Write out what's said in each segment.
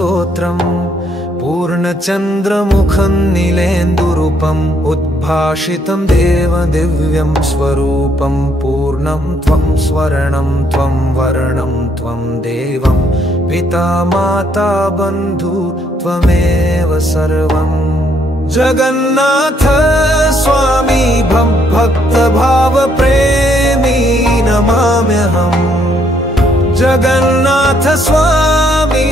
स्तोत्रम् पूर्णचन्द्रमुखं नीलेन्दुरूपम् उद्भाषितं देवदिव्यं स्वरूपं पूर्णं त्वं स्वर्णं त्वं वर्णं त्वं देवं पिता माता बन्धु त्वमेव सर्वम् जगन्नाथ स्वामी भक्तभाव प्रेमी नमाम्यहम् जगन्नाथ स्वामी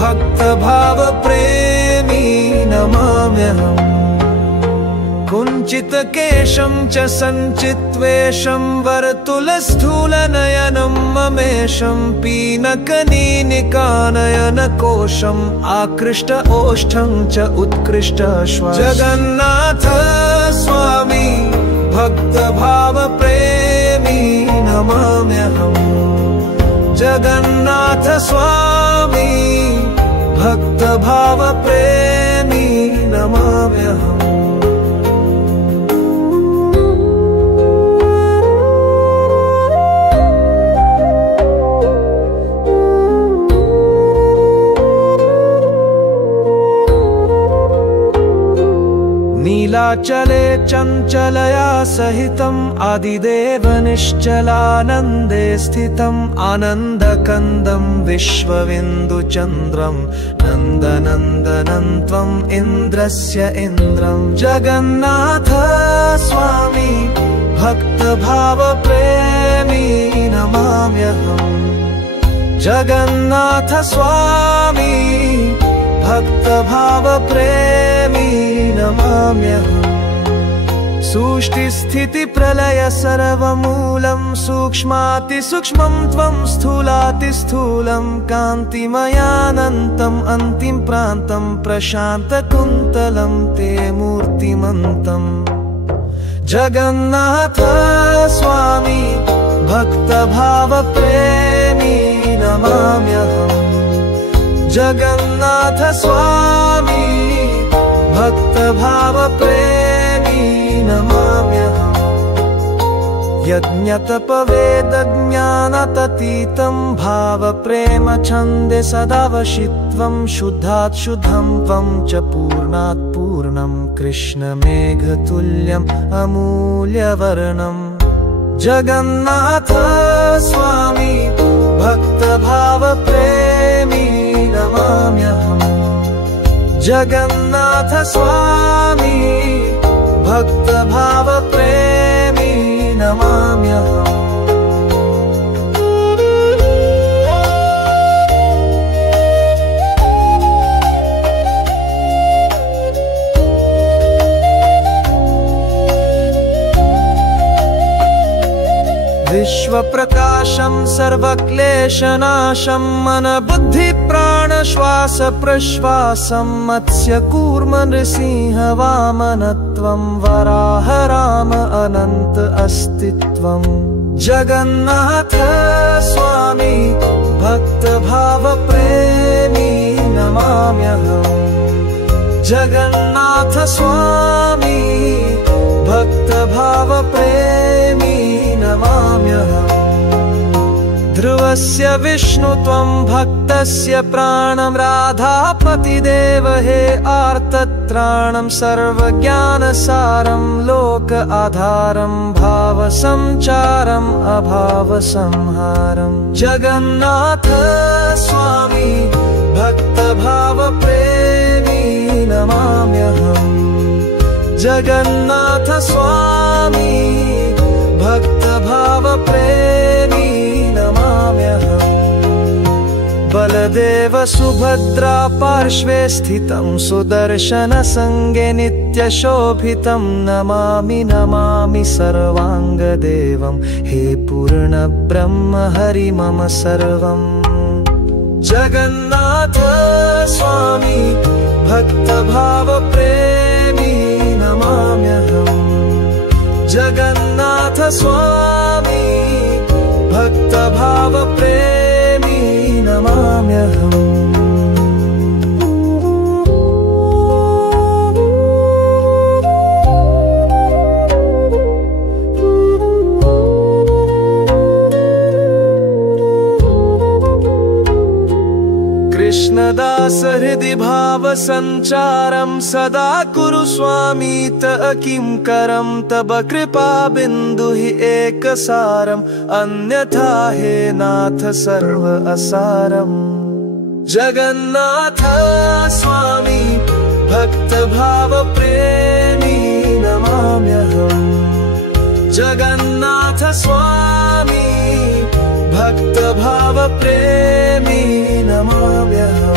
भक्तभाव प्रेमी नमाम्यहम् कुञ्चितकेशं च सञ्चित्वेषं वर्तुलस्थूलनयनं ममेशं पीनकनीनिकानयनकोशम् आकृष्ट ओष्ठं च उत्कृष्टश्वासम् जगन्नाथ स्वामी भक्तभाव प्रेमी नमाम्यहम् जगन्नाथ स्वामी भक्तभाव प्रेमी नमाम्यहम् नीलाचले चञ्चलया सहितम् आदिदेव निश्चलानन्दे स्थितम् आनन्दकन्दं विश्वविन्दुचन्द्रं नन्दनन्दनं त्वम् इन्द्रस्य इन्द्रं जगन्नाथ स्वामी भक्तभाव प्रेमी नमाम्यहम् जगन्नाथ स्वामी भक्तभाव प्रेमी नमाम्यहम् सृष्टिस्थितिप्रलय सर्वमूलं सूक्ष्मातिसूक्ष्मं त्वं स्थूलातिस्थूलं कान्तिमयानन्तम् अन्तिमप्रान्तं प्रशान्तकुन्तलं ते मूर्तिमन्तम् जगन्नाथ स्वामी भक्तभाव प्रेमी नमाम्यहम् जगन्नाथ स्वामी भक्तभाव प्रेमी नमाम्यहम् यज्ञतपवेदज्ञानततीतं भावप्रेम छन्दे सदावशित्वं शुद्धात् शुद्धं त्वं च पूर्णात् पूर्णं कृष्णमेघतुल्यम् अमूल्यवर्णम् जगन्नाथ स्वामी भक्तभाव प्रेमी नमाम्यहम् जगन्नाथ स्वामी भक्तभाव प्रेमी नमाम्यहम् विश्वप्रकाशं सर्वक्लेशनाशं मनबुद्धिप्राणश्वास प्रश्वासं मत्स्यकूर्म नृसिंह वामनत्वं वराह राम अनन्त अस्तित्वं जगन्नाथ स्वामी भक्तभाव प्रेमी नमाम्यहम् जगन्नाथ स्वामी भक्तभाव प्रेमी नमाम्यहम् ध्रुवस्य विष्णु त्वं भक्तस्य प्राणं राधापतिदेव हे आर्तत्राणं सर्वज्ञानसारं लोक आधारं भावसञ्चारम् अभावसंहारं जगन्नाथ स्वामी भक्तभाव प्रेमी नमाम्यहम् जगन्नाथ स्वामी भक्तभाव प्रेमी नमाम्यहम् बलदेव सुभद्रा पार्श्वे स्थितं सुदर्शन संगे नित्यशोभितं नमामि नमामि सर्वांगदेवं हे पूर्ण ब्रह्म हरि मम सर्वम् जगन्नाथ स्वामी भक्तभाव प्रेमी नमाम्यहम् जगन्नाथ स्वामी भक्तभाव प्रेमी नमाम्यहम् कृष्णदास हृदि भाव संचारं सदा कुरु स्वामी त किंकरं तब कृपा बिंदु हि एकसारम् अन्यथा हे नाथ सर्व असारम् जगन्नाथ स्वामी भक्त भाव प्रेमी नमाम्यहम् जगन्नाथ स्वामी भक्त भाव प्रेमी नमाम्यहम्।